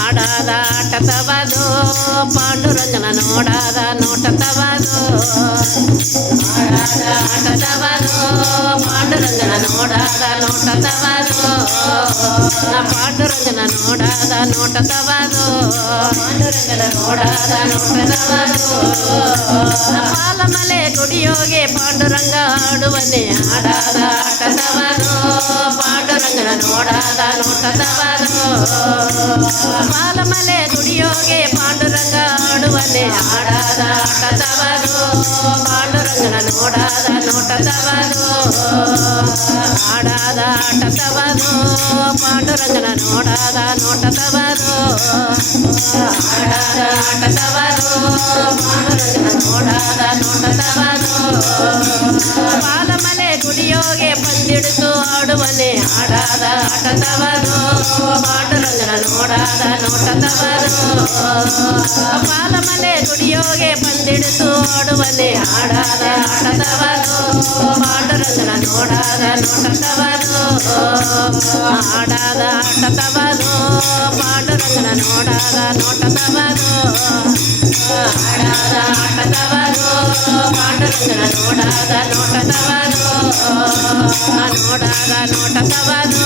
ಆಡಾದ ಆಟದವದು ಪಾಂಡುರಂಗನ ನೋಡಾದ ನೋಟದವದು ಆಡಾದ ಆಟದವದು ಪಾಂಡುರಂಗನ ನೋಡಾದ ನೋಟದವದು ಪಾಂಡುರಂಗನ ನೋಡಾದ ನೋಟದವದು ಪಾಂಡುರಂಗನ ನೋಡಾದ ನೋಟದವದು ಪಾಲಮಲೆ ಗುಡಿಯೋಗೆ ಪಾಂಡುರಂಗ ಆಡುವನೆ ಆಡಾದ ಆಟದವದು ಪಾಂಡುರಂಗನ ನೋಡಾದ ನೋಟದವದು ಪಾಲಮಲೆ ಗುಡಿಯೋಗೆ ಪಾಂಡುರಂಗ ಆಡುವನೆ ಆಡಾದ ಆಟದವದು ಪಾಂಡುರಂಗನ ನೋಡಾದ ನೋಟದವದು ಆಡಾದ ಆಟದವದು ಪಾಂಡುರಂಗನ ನೋಡಾದ ನೋಟದವದು ಆಡಾದ ಆಟದವದು ಪಾಂಡುರಂಗನ ನೋಡಾದ ನೋಟದವದು ಪಾಲಮಲೆ ಗುಡಿಯೋಗೆ ಪಂದಿಡಿದು ಆಡುವನೆ ಆಡಾದ ಆಟದವದು ಪಾಂಡುರಂಗನ ನೋಡಾದ ನೋಟದವದು ಪಾಲಮಲೆ ಗುಡಿಯೋಗೆ ಪಂದಿಡಿದು ಆಡುವನೆ ಆಡಾದ ಆಟದವದು ಪಾಂಡುರಂಗನ ನೋಡಾದ ನೋಟದವದು ಆಡಾದ ಆಟದವದು ಪಾಂಡುರಂಗನ ನೋಡಾದ ನೋಟದವದು ಆಡಾದ ಆಟದವದು ಪಾಂಡುರಂಗನ ನೋಡಾದ ನೋಟದವದು ನೋಡಾದ ನೋಟದವದು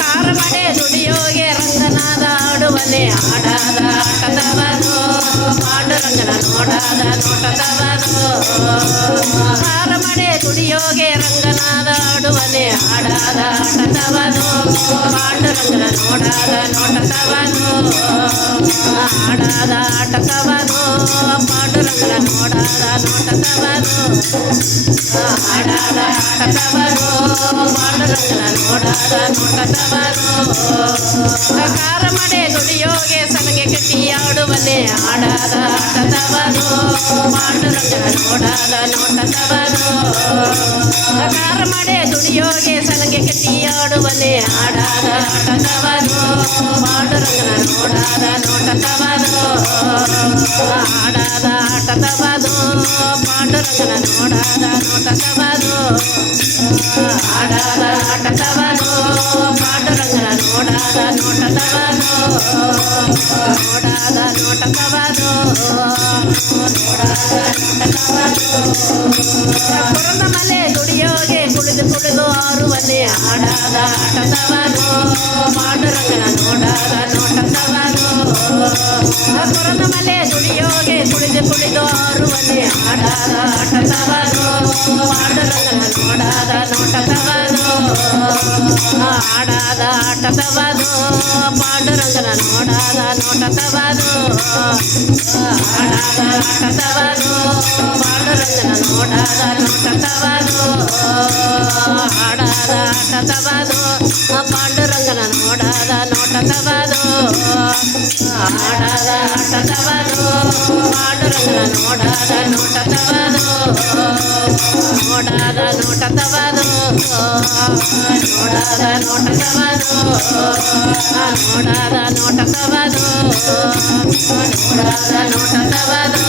ಕಾರಮಡೆ ದುಡಿಯೋಗೆ ರಂಗನಾದ ಆಡುವನೆ ಆಡಾದ ಆಟದವದು ಪಾಂಡುರಂಗನ ನೋಡಾದ ನೋಟದವದು ಕಾರಮಡೆ ದುಡಿಯೋಗೆ ರಂಗನಾದ ಆಡುವನೆ ಆಡಾದ ಆಟದವದು ಪಾಂಡುರಂಗನ ನೋಡಾದ ನೋಟದವದು ಆಡಾದ ಆಟದವದು ಪಾಂಡುರಂಗನ ನೋಡಾದ ನೋಟದವದು ಆಡಾದ ಆಟದವದು ಪಾಂಡುರಂಗನ ನೋಡಾದ ನೋಟದವದು ಕಾರಮಡೆ ದುಡಿಯೋಗೆ ಸಲಗೆ ಕಟ್ಟಿ ಆಡುವನೆ ಆಡಾದ ಆಟದವದು ಪಾಂಡುರಂಗನ ನೋಡಾದ ನೋಟದವದು ಕಾರಮಡೆ ದುಡಿಯೋಗೆ ಸಲಗೆ ಕಟ್ಟಿ ಆಡುವನೆ ಆಡಾದ ಆಟದವದು ಪಾಂಡುರಂಗನ ನೋಡಾದ ನೋಟದವದು ಆಡಾದ ಆಟದವದು ಪಾಂಡುರಂಗನ ನೋಡಾದ ನೋಟದವದು ಆಡಾದ ಆಟದವದು ಪಾಂಡುರಂಗನ ನೋಡಾದ ನೋಟದವದು ನೋಡಾದ ನೋಟದವದು ಪುರದ ಮಲೆ ಗುಡಿಯೋಗೆ ಕುಳಿದು ಕುಳಿದು ಆರುವನೆ ಆಡಾದ ಆಟದವದು ಪಾಂಡುರಂಗನ ನೋಡಾದ ನೋಟದವದು ಪುರದ ಮಲೆ ಗುಡಿಯೋಗೆ ಕುಳಿದು ಕುಳಿದು ಆರುವನೆ ಆಡಾದ ಆಟದವದು ಪಾಂಡುರಂಗನ ನೋಡಾದ ನೋಟದವದು ಆಡಾದ ಆಟದವದು ಪಾಂಡುರಂಗನ ನೋಡಾದ ನೋಟದವದು ಆಡಾದ ಆಟದವದು ಪಾಂಡುರಂಗನ ನೋಡಾದ ನೋಟದವದು ಆಡಾದ ಆಟದವದು ಪಾಂಡುರಂಗನ ನೋಡಾದ ನೋಟದವದು ಆಡಾದ ಆಟದವದು ಪಾಂಡುರಂಗನ ನೋಡಾದ ನೋಟದವದು ನೋಡಾದ ನೋಟದವದು ನೋಡಾದ ನೋಟದವದು ನೋಡಾದ ನೋಟದವದು ನೋಡಾದ ನೋಟದವದು